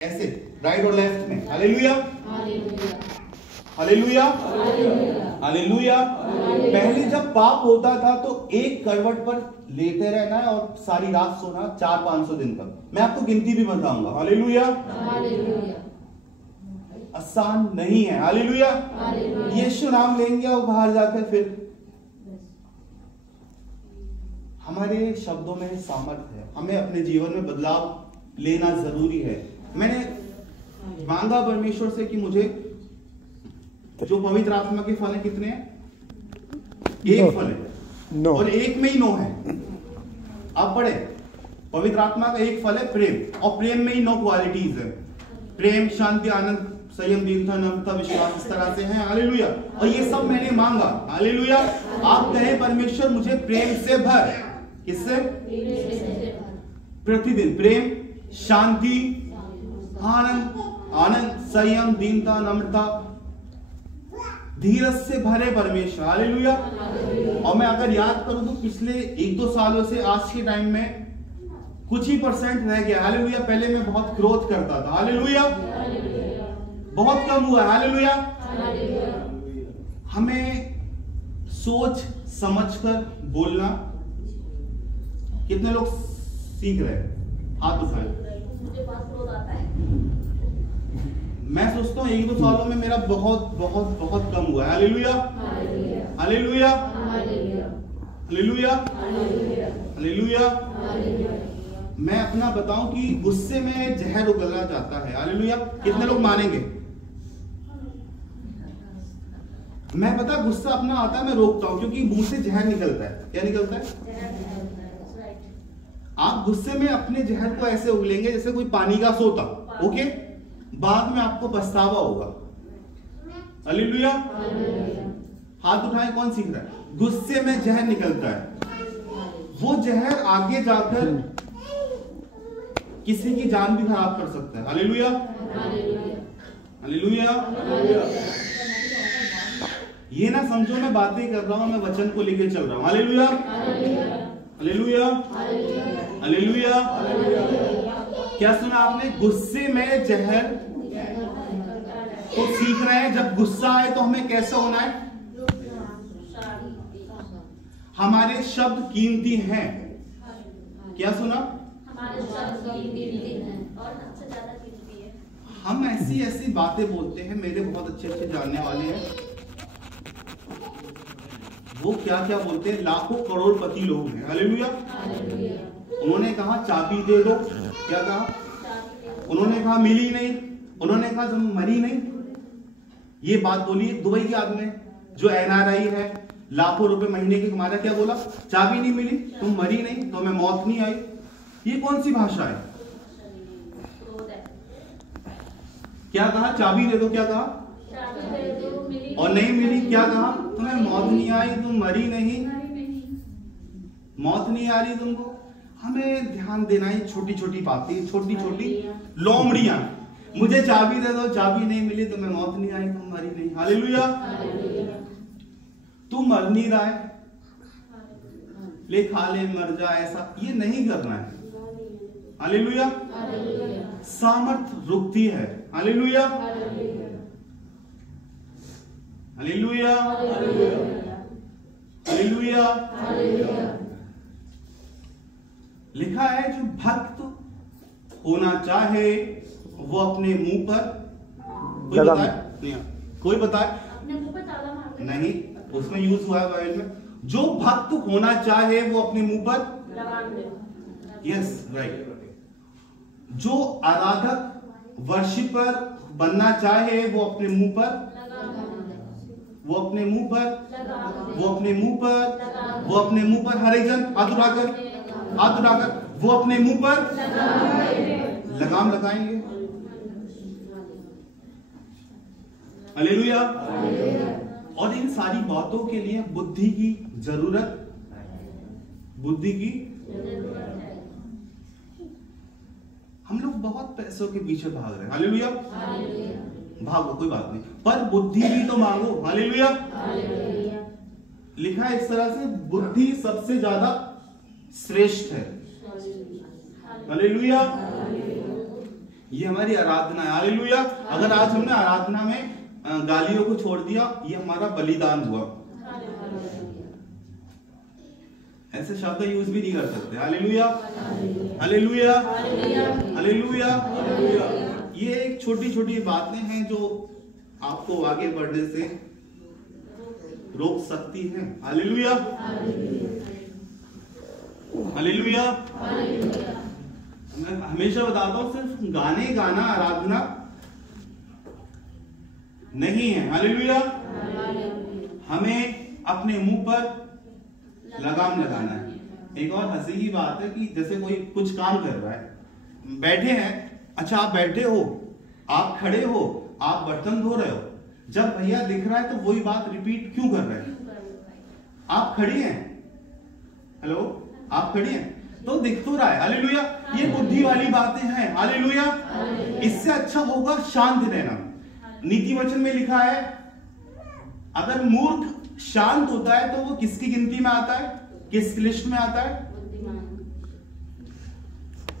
ऐसे राइट और लेफ्ट में। Hallelujah hallelujah hallelujah. पहले जब पाप होता था तो एक करवट पर लेटे रहना है और सारी रात सोना 400-500 दिन तक। मैं आपको गिनती भी बताऊंगा। हालेलुया आसान नहीं है। हालेलुया यीशु नाम लेंगे और बाहर जाकर फिर हमारे शब्दों में सामर्थ्य है। हमें अपने जीवन में बदलाव लेना जरूरी है। मैंने मांगा परमेश्वर से कि मुझे जो पवित्र आत्मा के फल हैं कितने हैं? एक फल है और एक में ही 9 है। आप पढ़े पवित्र आत्मा का एक फल है प्रेम, और प्रेम में ही 9 क्वालिटीज है। प्रेम, शांति, आनंद, संयम, दीनता, नम्रता, विश्वास, इस तरह से है। हालेलुया। और ये सब मैंने मांगा। हालेलुया। आप कहें परमेश्वर मुझे प्रेम से भर। किससे? प्रतिदिन प्रेम, शांति, आनंद, संयम, दीनता, नम्रता, धीरज से भरे परमेश्वर। हालेलुया। और मैं अगर याद करूं तो पिछले 1-2 सालों से आज के टाइम में कुछ ही परसेंट रह गया। हालेलुया। पहले मैं बहुत क्रोध करता था। हालेलुया। बहुत कम हुआ। हालेलुया। हमें सोच समझकर बोलना। कितने लोग सीख रहे हैं? हाथ उठाएं। मुझे पास क्रोध आता है। मैं सोचता हूँ 1-2 सालों में मेरा बहुत बहुत बहुत कम हुआ है। Hallelujah hallelujah hallelujah hallelujah. मैं अपना बताऊं कि गुस्से में जहर उगलना जाता है। हालेलुया। कितने लोग मानेंगे? मैं पता गुस्सा अपना आता है, मैं रोकता हूं क्योंकि मुंह से जहर निकलता है। क्या निकलता है? आप गुस्से में अपने जहर को ऐसे उगलेंगे जैसे कोई पानी का सोता। ओके, बाद में आपको पछतावा होगा। हालेलुया। हाथ उठाएं। कौन सीख रहा है? गुस्से में जहर निकलता है। वो जहर आगे जाकर किसी की जान भी खराब कर सकता है। Hallelujah hallelujah. ये ना समझो मैं बातें कर रहा हूं, मैं वचन को लेकर चल रहा हूं। Hallelujah hallelujah hallelujah. क्या सुना आपने? गुस्से में जहर को सीख रहे हैं। जब गुस्सा आए तो हमें कैसा होना है? हमारे शब्द कीमती हैं। क्या सुना? हमारे शब्द कीमती हैं और हमसे ज्यादा कीमती है। हम ऐसी ऐसी बातें बोलते हैं। मेरे बहुत अच्छे अच्छे जानने वाले हैं, वो क्या क्या बोलते हैं। लाखों करोड़पति लोग हैं। हालेलुया। उन्होंने कहा चाबी दे दो। क्या कहा? उन्होंने कहा मिली नहीं। उन्होंने कहा तुम मरी नहीं। ये बात बोली दुबई के आदमी जो NRI है, लाखों रुपए महीने के कमा रहा है। क्या बोला? चाबी नहीं मिली, तुम मरी नहीं, तो मैं मौत नहीं आई। ये कौन सी भाषा है? क्या कहा? चाबी दे दो। क्या कहा? और नहीं मिली। क्या कहा? तुम्हें मौत नहीं आई, तुम मरी नहीं, मौत नहीं आ रही तुमको। हमें ध्यान देना है छोटी छोटी बातें, छोटी छोटी लोमड़ियां। मुझे चाबी दे दो, चाबी नहीं मिली, तुम्हें मौत नहीं आई, तुम मरी नहीं। हालेलुया। तू मर नहीं रहा है, ले खा ले मर जा, ऐसा ये नहीं करना है। हालेलुया। सामर्थ रुकती है। Hallelujah hallelujah hallelujah. लिखा है जो भक्त होना चाहे वो अपने मुंह पर, कोई बताए? नहीं, कोई बताए? अपने मुंह पे ताला मार दे। नहीं, उसमें यूज हुआ है बाइबल में। जो भक्त होना चाहे वो अपने मुंह पर लगाम दे। Yes right. जो आराधक वर्शिपर बनना चाहे वो अपने मुंह पर, वो अपने मुंह पर, वो अपने मुंह पर, वो अपने मुंह पर। हर एक जन हाथ उठाकर, हाथ उठाकर, वो अपने मुंह पर लगाम लगाएंगे। हालेलुया। और इन सारी बातों के लिए बुद्धि की जरूरत, बुद्धि की। हम लोग बहुत पैसों के पीछे भाग रहे हैं। हालेलुया। भागो, कोई बात नहीं, पर बुद्धि भी तो मांगो। हालेलुया। लिखा है इस तरह से, बुद्धि सबसे ज्यादा श्रेष्ठ है। हालेलुया। ये हमारी आराधना है। हालेलुया। अगर आज हमने आराधना में गालियों को छोड़ दिया, ये हमारा बलिदान हुआ। ऐसे शब्द यूज भी नहीं कर सकते। Hallelujah, hallelujah, hallelujah. ये एक छोटी छोटी बातें हैं जो आपको आगे बढ़ने से रोक सकती हैं। Hallelujah, hallelujah. मैं हमेशा बताता हूं, सिर्फ गाने गाना आराधना नहीं है। हालेलुया। हमें अपने मुंह पर लगाम लगाना है। एक और हंसी की बात है कि जैसे कोई कुछ काम कर रहा है, बैठे हैं, अच्छा आप बैठे हो, आप खड़े हो, आप बर्तन धो रहे हो, जब भैया दिख रहा है तो वही बात रिपीट क्यों कर रहे हैं? आप खड़ी हैं, हेलो, आप खड़ी हैं तो दिख तो रहा है। हालेलुया। ये बुद्धि वाली बातें हैं। हालेलुया। इससे अच्छा होगा शांत रहना। नीति वचन में लिखा है, अगर मूर्ख शांत होता है तो वो किसकी गिनती में आता है, किस लिस्ट में आता है?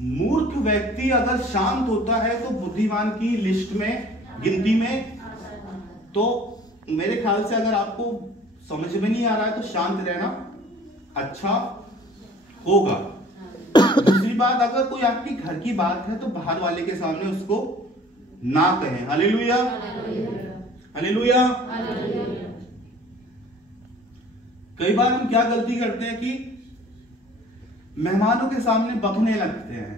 मूर्ख व्यक्ति अगर शांत होता है तो बुद्धिमान की लिस्ट में, गिनती में। तो मेरे ख्याल से अगर आपको समझ में नहीं आ रहा है तो शांत रहना अच्छा होगा। दूसरी बात, अगर कोई आपकी घर की बात है तो बाहर वाले के सामने उसको ना कहें। Hallelujah, hallelujah. कई बार हम क्या गलती करते हैं कि मेहमानों के सामने बकने लगते हैं।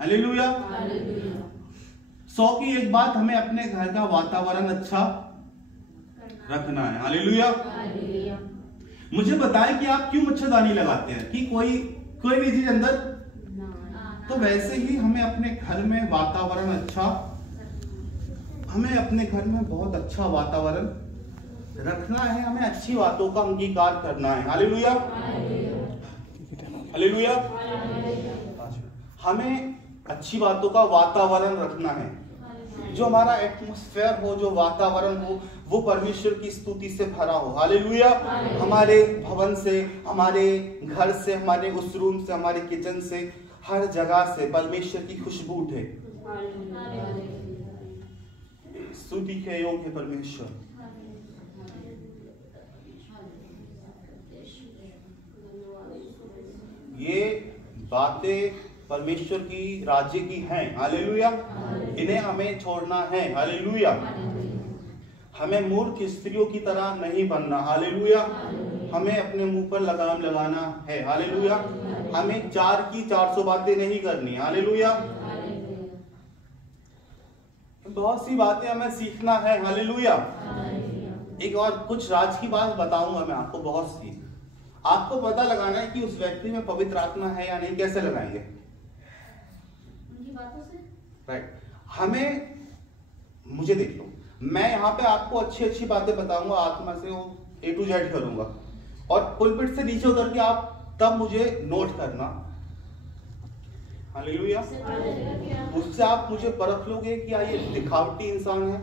हालेलुया। 100 की एक बात, हमें अपने घर का वातावरण अच्छा रखना है। हालेलुया। मुझे बताएं कि आप क्यों मच्छरदानी लगाते हैं, कि कोई भी चीज अंदर, तो वैसे ही हमें अपने घर में वातावरण अच्छा, हमें अपने घर में बहुत अच्छा वातावरण रखना है। हमें अच्छी बातों का अंगीकार करना है। Hallelujah, hallelujah. हमें अच्छी बातों का वातावरण रखना है। जो हमारा एटमॉस्फेयर हो, जो वातावरण हो, वो परमेश्वर की स्तुति से भरा हो। हालेलुया। हमारे भवन से, हमारे घर से, हमारे उस रूम से, हमारे किचन से, हर जगह से परमेश्वर की खुशबू उठे। स्तुति के योग्य परमेश्वर। ये बातें परमेश्वर की राज्य की हैं। हालेलुया। इन्हें हमें छोड़ना है। हालेलुया। हमें मूर्ख स्त्रियों की तरह नहीं बनना। हालेलुया। हमें अपने मुंह पर लगाम लगाना है। हालेलुया। हमें 4 की 400 बातें नहीं करनी। हालेलुया। बहुत सी बातें हमें सीखना है। हालेलुया। एक और कुछ राज की बात बताऊंगा मैं आपको, बहुत सी। आपको पता लगाना है कि उस व्यक्ति में पवित्र आत्मा है या नहीं। कैसे लगाएंगे? उनकी बातों से। राइट। हमें, मुझे देख लो, मैं यहाँ पे आपको अच्छी अच्छी बातें बताऊंगा, आत्मा से वो A to Z करूंगा, और पुलपिट से नीचे उतर के आप तब मुझे नोट करना। हालेलुया। उससे आप मुझे परख लोगे कि क्या ये दिखावटी इंसान है,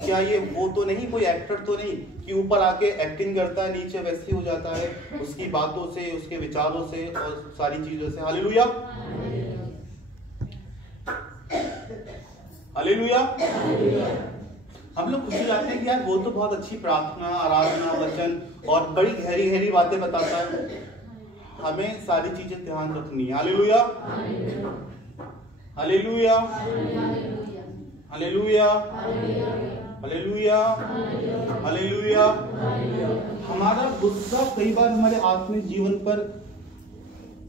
क्या ये वो तो नहीं, कोई एक्टर तो नहीं कि ऊपर आके एक्टिंग करता है, नीचे वैसे हो जाता है उसकी बातों से, उसके विचारों से और सारी चीजों से। Hallelujah, hallelujah. हम लोग खुशी जाते हैं कि यार वो तो बहुत अच्छी प्रार्थना, आराधना, वचन और बड़ी गहरी गहरी बातें बताता है। हमें सारी चीजें ध्यान रखनी है। Hallelujah, hallelujah, hallelujah, hallelujah, hallelujah. हमारा गुस्सा कई बार हमारे आत्मिक जीवन पर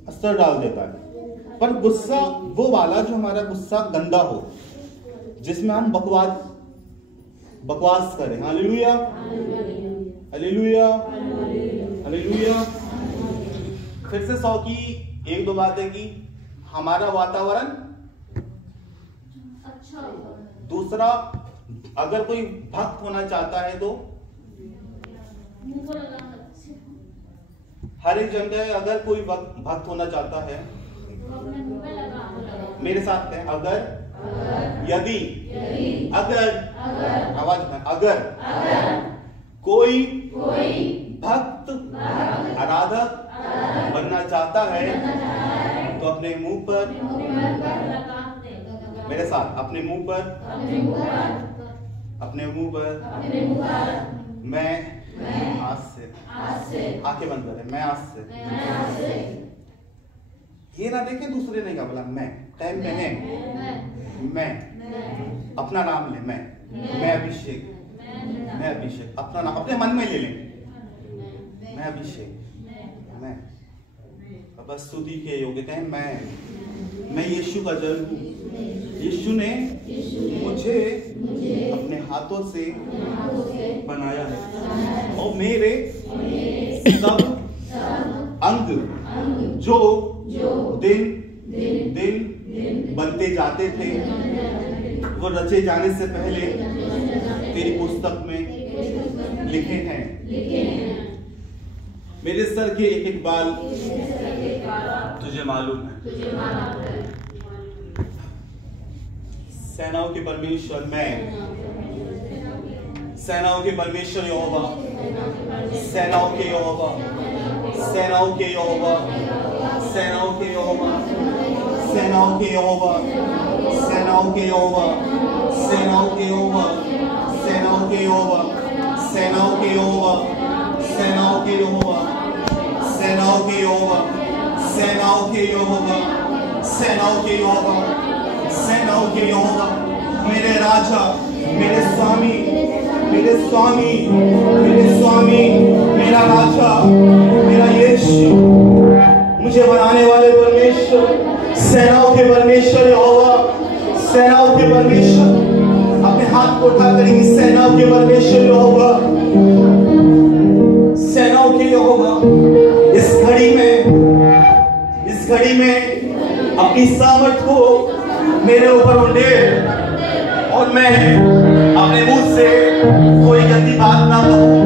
असर डाल देता है, पर गुस्सा वो वाला जो हमारा गुस्सा गंदा हो, जिसमें हम बकवास करें। Hallelujah, hallelujah, hallelujah. फिर से 100 की 1-2 बातें की। हमारा वातावरण अच्छा। दूसरा, अगर कोई भक्त होना चाहता है तो मुंह को लगा, हर एक जगह अगर कोई भक्त होना चाहता है तो अपने मुंह पे लगा। मेरे साथ है, अगर, यदि, अगर, आवाज में, अगर कोई भक्त आराधक बनना चाहता है तो अपने मुंह पर मेरे साथ अपने मुंह पर मैं आज से आंखें बंद करें, मैं आज से ये ना देखें दूसरे ने क्या बोला, मैं टाइम में है, मैं अपना नाम ले, मैं अभिषेक, अपना नाम अपने मन में ले लें, मैं अभिषेक, मैं बस स्तुति के योग्य कहें, मैं यीशु का जल हूँ। यीशु ने मुझे अपने हाथों से बनाया है और मेरे सब अंग जो दिन बनते जाते थे वो रचे जाने से पहले तेरी पुस्तक में लिखे हैं। मेरे सर के एक एक बाल तुझे मालूम है। सेनाओं के परमेश्वर मैं, सेनाओं के परमेश्वर यहोवा, सेनाओं के यहोवा, सेनाओं के यहोवा, सेनाओं के यहोवा, सेनाओं के यहोवा, सेनाओं के यहोवा, सेनाओं के यहोवा, सेनाओं के यहोवा, सेनाओं के यहोवा, सेनाओं के यहोवा, सेनाओं के यहोवा, सेनाओं के यहोवा, सेनाओं के यहोवा, सेनाओं के यहोवा, मेरे राजा, मेरे स्वामी, मेरे स्वामी, मेरे स्वामी, मेरा राजा, मेरा यीशु, मुझे बनाने वाले परमेश्वर, सेनाओं के परमेश्वर यहोवा, सेनाओं के परमेश्वर, अपने हाथ को उठा करेंगे, सेनाओं के परमेश्वर यहोवा, सेनाओं के यहोवा, इस घड़ी में अपनी सामर्थ को मेरे ऊपर उंडेल और मैं अपने मुंह से कोई गंदी बात ना कहूं,